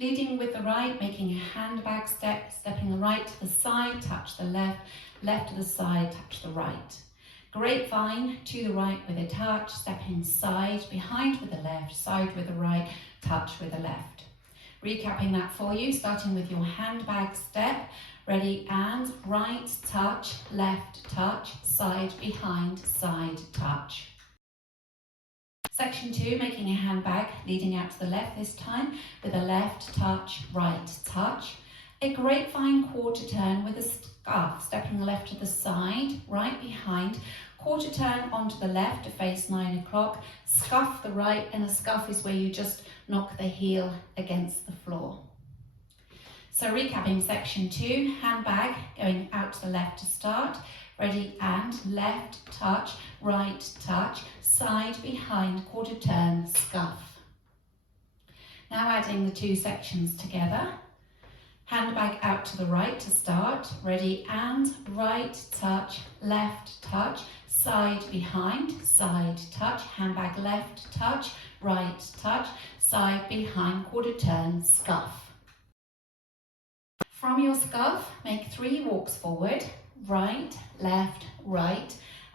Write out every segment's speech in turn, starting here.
Leading with the right, making a handbag step, stepping the right to the side, touch the left, left to the side, touch the right. Grapevine to the right with a touch, stepping side, behind with the left, side with the right, touch with the left. Recapping that for you, starting with your handbag step. Ready, and right touch, left touch, side behind, side touch. Section 2, making a handbag, leading out to the left this time with a left touch, right touch. A grapevine quarter turn with a scuff, stepping left to the side, right behind, quarter turn onto the left to face 9 o'clock, scuff the right, and a scuff is where you just knock the heel against the floor. So recapping section 2, handbag going out to the left to start. Ready, and left touch, right touch, side behind, quarter turn, scuff. Now adding the 2 sections together. Handbag out to the right to start. Ready, and right touch, left touch, side behind, side touch, handbag left touch, right touch, side behind, quarter turn, scuff. From your scuff, make 3 walks forward, right,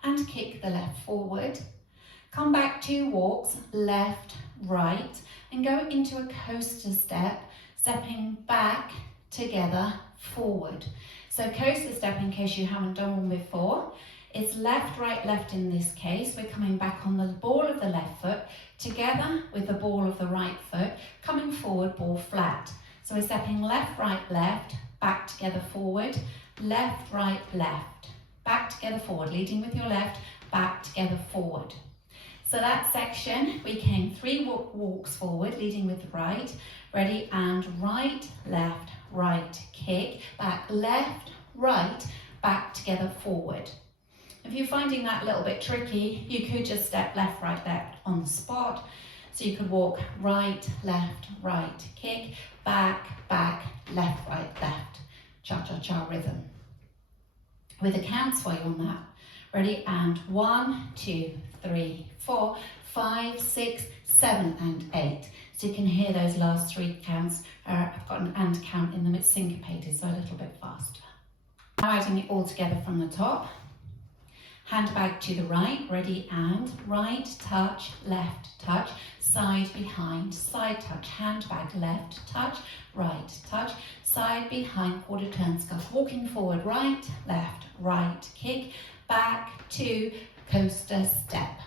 and kick the left forward. Come back 2 walks, left, right, and go into a coaster step, stepping back, together, forward. So coaster step, in case you haven't done one before, it's left, right, left in this case. We're coming back on the ball of the left foot, together with the ball of the right foot, coming forward, ball flat. So we're stepping left, back together, forward, left, back together, forward, leading with your left, back together, forward. So that section, we came 3 walks forward, leading with the right, ready, and right, kick, back, left, right, back together, forward. If you're finding that a little bit tricky, you could just step left, on the spot. So you could walk right, kick, back, left, cha-cha-cha rhythm. With the counts for you on that. Ready, and 1, 2, 3, 4, 5, 6, 7, and 8. So you can hear those last 3 counts. I've got an and count in them, it's syncopated, so a little bit faster. Now adding it all together from the top. Handbag to the right, ready, and right touch, left touch, side behind, side touch, handbag left touch, right touch, side behind, quarter turn scuff, walking forward, right, kick, back to coaster step.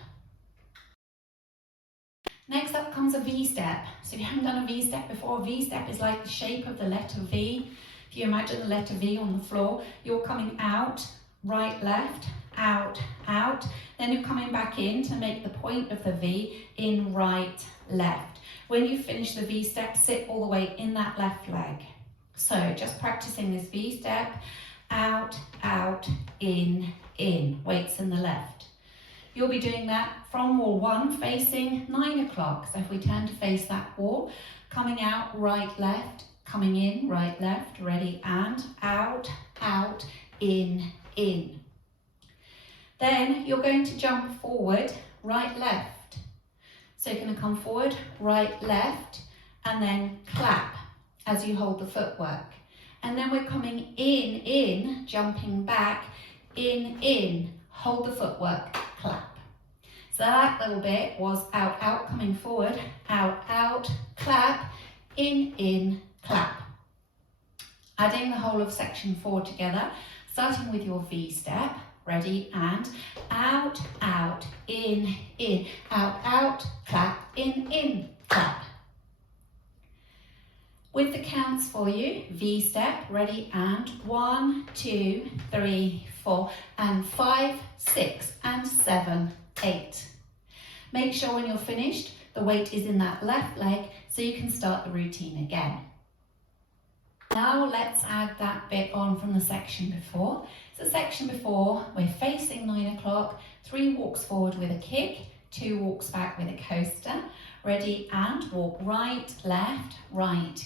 Next up comes a V-step. So if you haven't done a V-step before, a V-step is like the shape of the letter V. If you imagine the letter V on the floor, you're coming out, right, left, out, then you're coming back in to make the point of the V in right, left. When you finish the V-step, sit all the way in that left leg. So just practicing this V-step, out, in, weights in the left. You'll be doing that from wall 1 facing 9 o'clock. So if we turn to face that wall, coming out, right, left, coming in, right, left, ready, and out, in. Then you're going to jump forward, right, left. So you're going to come forward, right, left, and then clap as you hold the footwork. And then we're coming in, jumping back, in, hold the footwork, clap. So that little bit was out, coming forward, out, clap, in, clap. Adding the whole of section 4 together, starting with your V-step. Ready, and out, in, out, clap, in, clap. With the counts for you, V-step, ready, and 1, 2, 3, 4, and 5, 6, and 7, 8. Make sure when you're finished, the weight is in that left leg so you can start the routine again. Now let's add that bit on from the section before. So section before, we're facing 9 o'clock, 3 walks forward with a kick, 2 walks back with a coaster. Ready, and walk right,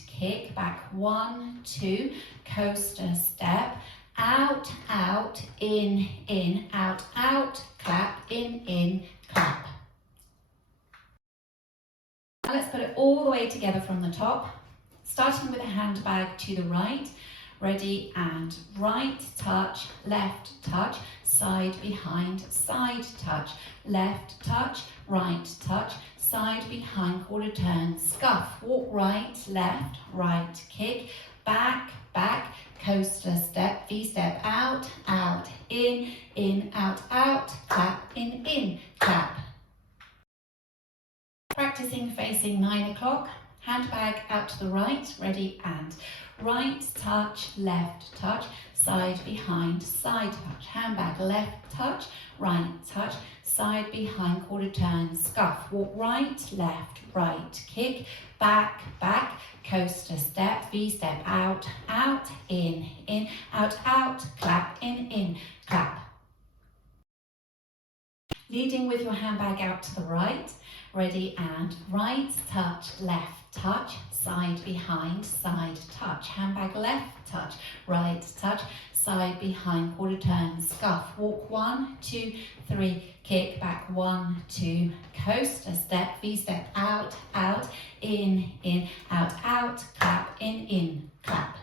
kick, back 1, 2, coaster step, out, in, out, clap, in, clap. Now let's put it all the way together from the top. Starting with a handbag to the right, ready, and right touch, left touch, side behind, side touch, left touch, right touch, side behind, quarter turn, scuff, walk right, left, right, kick, back, back, coaster step, V-step, out, out, in, out, clap, in, clap. Practicing facing 9 o'clock, handbag out to the right, ready, and right touch, left touch, side behind, side touch, handbag left touch, right touch, side behind, quarter turn, scuff, walk right, left, right, kick, back, back, coaster step, V-step, out, out, in, out, clap, in, clap. Leading with your handbag out to the right, ready, and right touch, left touch, side behind, side touch, handbag left touch, right touch, side behind, quarter turn, scuff, walk 1, 2, 3, kick back 1, 2, coaster step, V-step, out, in, out, clap, in, clap.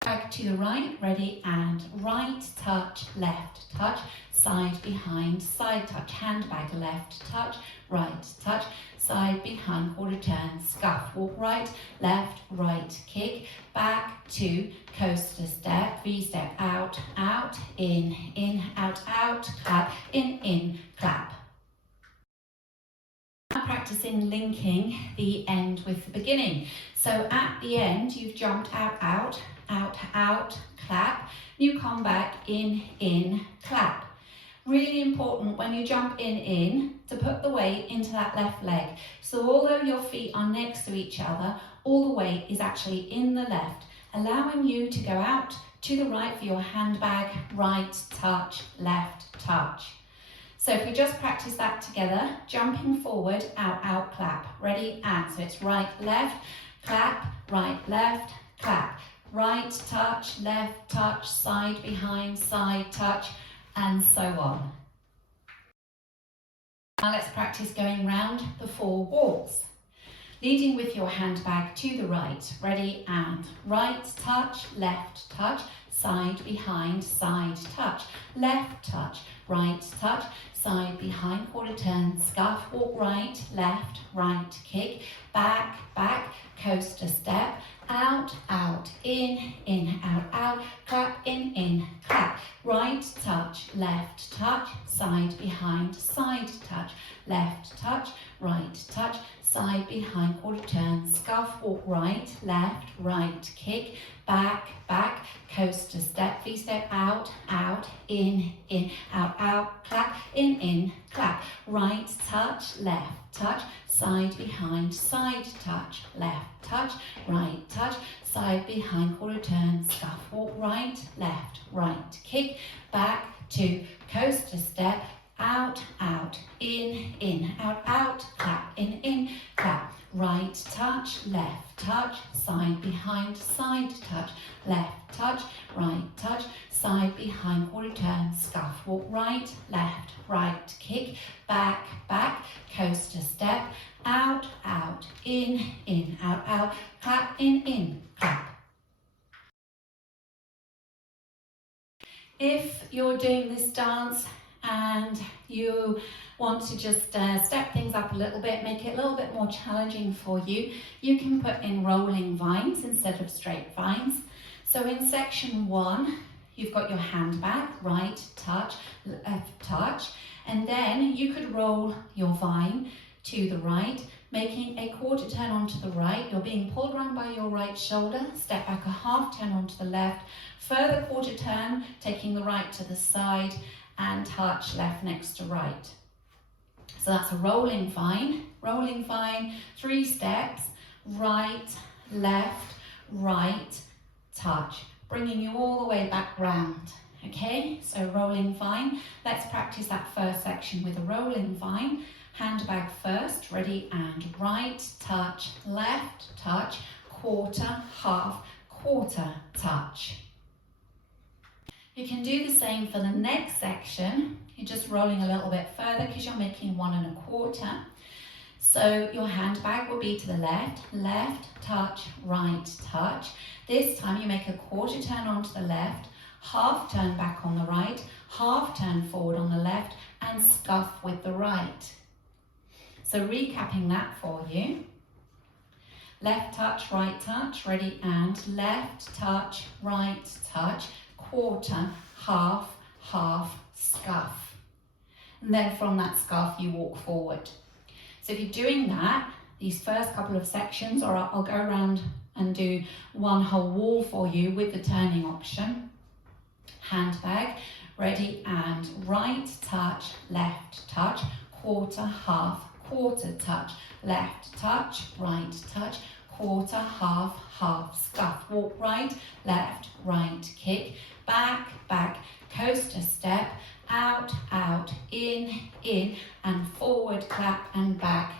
Back to the right, ready, and right touch, left touch, side behind, side touch, handbag left touch, right touch, side behind, quarter turn, scuff, walk right, left, right, kick, back 2, coaster step, V-step, out, in, out, clap, in, clap. Now practicing linking the end with the beginning. So at the end, you've jumped out, clap, you come back in, clap. Really important when you jump in to put the weight into that left leg. So although your feet are next to each other, all the weight is actually in the left, allowing you to go out to the right for your handbag, right touch, left touch. So if we just practice that together, jumping forward, out, clap. Ready, and so it's right, left, clap, right, left, clap. Right touch, left touch, side behind, side touch, and so on. Now let's practice going round the 4 walks. Leading with your handbag to the right, ready, and right touch, left touch, side behind, side touch, left touch, right touch, side behind, quarter turn, scuff, walk right, left, right, kick, back, coaster step, out, in, out, clap, in, clap, right touch, left touch, side behind, side touch, left touch, right touch, side behind, quarter turn, scuff, walk right, left, right, kick, back, coaster step, V-step, out, in, out, clap, in, clap, right touch, left touch, side behind, side touch, left touch, right touch, side behind, quarter turn, scuff, walk right, left, right, kick, back 2, coaster step, out, in, out, clap, in, clap, right touch, left touch, side behind, side touch, left touch, right touch, side behind, quarter turn, scuff, walk right, left, right, kick, back, coaster step, out, in, out, clap, in, clap. If you're doing this dance and you want to just step things up a little bit, make it a little bit more challenging for you, you can put in rolling vines instead of straight vines. So in section 1, you've got your handbag, right touch, left touch, and then you could roll your vine to the right, making a quarter turn onto the right. You're being pulled around by your right shoulder, step back a half turn onto the left, further quarter turn, taking the right to the side, and touch left next to right. So that's a rolling vine, 3 steps, right, left, right, touch, bringing you all the way back round. Okay, so rolling vine. Let's practice that first section with a rolling vine. Handbag first, ready, and right, touch, left, touch, quarter, half, quarter, touch. You can do the same for the next section. You're just rolling a little bit further because you're making 1 1/4. So your handbag will be to the left, left, touch, right, touch. This time you make a quarter turn onto the left, half turn back on the right, half turn forward on the left, and scuff with the right. So recapping that for you. Left touch, right touch, ready, and left touch, right touch, quarter, half, half, scuff. And then from that scuff you walk forward. So if you're doing that, these first couple of sections, or I'll go around and do one whole wall for you with the turning option. Handbag, ready, and right touch, left touch, quarter, half, quarter touch, left touch, right touch, quarter, half, half, scuff. Walk right, left, right, kick, back, back, coaster step, out, out, in, and forward, clap, and back,